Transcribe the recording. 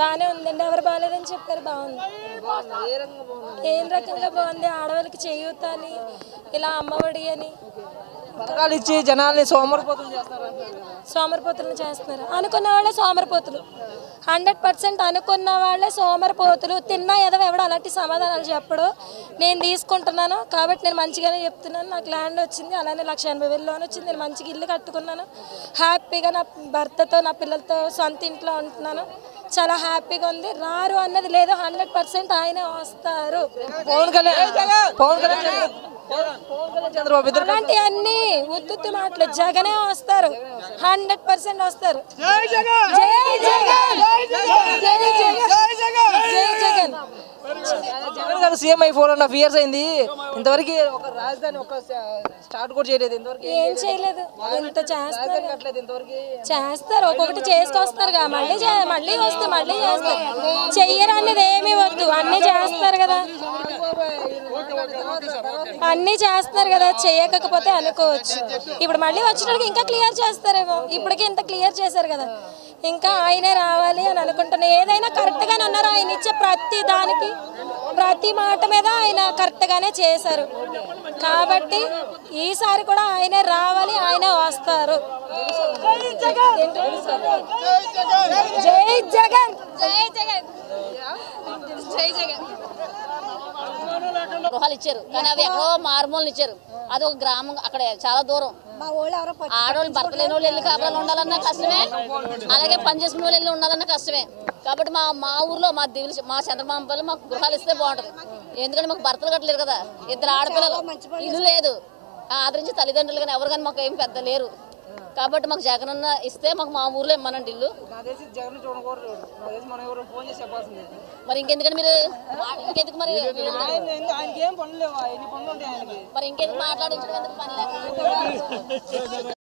బాగానే ఉందండి. ఎవరు బాగాలేదని చెప్పారు, బాగుంది. ఏం రకంగా బాగుంది? ఆడవాళ్ళకి చేయూత అని, ఇలా అమ్మఒడి అని పథకాలు ఇచ్చి జనాల్ని సోమరిపోతులు చేస్తారు. సోమరిపోతులు చేస్తున్నారు. అనుకున్న వాళ్ళే సోమరిపోతులు, 100% అనుకున్న వాళ్ళే సోమరిపోతులు. తిన్నా ఏదో ఎవడో అలాంటి సమాధానాలు చెప్పడు. నేను తీసుకుంటున్నాను కాబట్టి నేను మంచిగానే చెప్తున్నాను. నాకు ల్యాండ్ వచ్చింది, అలానే 1,80,000 లోన్ వచ్చింది. నేను మంచిగా ఇల్లు కట్టుకున్నాను, హ్యాపీగా నా భర్తతో నా పిల్లలతో సొంత ఇంట్లో ఉంటున్నాను. చాలా హ్యాపీగా ఉంది. రారు అన్నది లేదు, 100% ఆయనే వస్తారు. పవన్ కళ్యాణ్ చంద్రబాబు ఇద్దరు అలాంటి అన్ని ఉత్తుత్తి మాటలు. జగనే వస్తారు, 100% వస్తారు. జై జగన్, జై జగన్, జై జగన్. జగన్ గారు సీఎం అయి 4.5 years అయింది. ఇంతవరకు ఒక రాజధాని ఒక స్టార్ట్ కూడా చేయలేదు. ఇంతవరకు ఏం చేయలేదు. ఇంత చేస్తారు, ఇంతవరకు చేస్తారు. ఒక్కొక్కటి చేసుకొస్తారు. మళ్ళీ వస్తే మళ్ళీ చేస్తారు. చెయ్యరు అనేది ఏమీ వద్దు, అన్నీ చేస్తారు కదా. అన్నీ చేస్తున్నారు కదా, చేయకపోతే అనుకోవచ్చు. ఇప్పుడు మళ్ళీ వచ్చినోళ్ళకి ఇంకా క్లియర్ చేస్తారేమో. ఇప్పటికే ఇంత క్లియర్ చేశారు కదా, ఇంకా ఆయనే రావాలి అని అనుకుంటున్నా. ఏదైనా కరెక్ట్గానే ఉన్నారు. ఆయన ఇచ్చే ప్రతి దానికి, ప్రతి మాట మీద ఆయన కరెక్ట్గానే చేశారు. కాబట్టి ఈసారి కూడా ఆయనే రావాలి, ఆయనే వస్తారు. జై జగన్, జై జగన్, జై జగన్. గృహాలు ఇచ్చారు కానీ అవి ఎక్కడో మారుమూలను ఇచ్చారు. అది ఒక గ్రామం, అక్కడ చాలా దూరం. ఆడవాళ్ళు భర్త లేని వాళ్ళు వెళ్ళి కాపురాలు ఉండాలన్నా కష్టమే, అలాగే పని చేసుకునే వాళ్ళు వెళ్ళి ఉండాలన్నా కష్టమే. కాబట్టి మా ఊర్లో మా చంద్రబాబు మాకు గృహాలు ఇస్తే బాగుంటుంది. ఎందుకంటే మాకు భర్తలు కట్టలేరు కదా, 2 ఆడపిల్లలు, ఇల్లు లేదు. ఆదరించి తల్లిదండ్రులు కానీ ఎవరు కానీ మాకు ఏం పెద్ద లేరు. కాబట్టి మాకు జగనన్న ఇస్తే మాకు మా ఊర్లో ఇమ్మనండి ఇల్లు. మరి ఇంకెందుకంటే మీరు ఇంకెందుకు మరి ఇంకెందుకు మాట్లాడించడం ఎందుకు పని లేక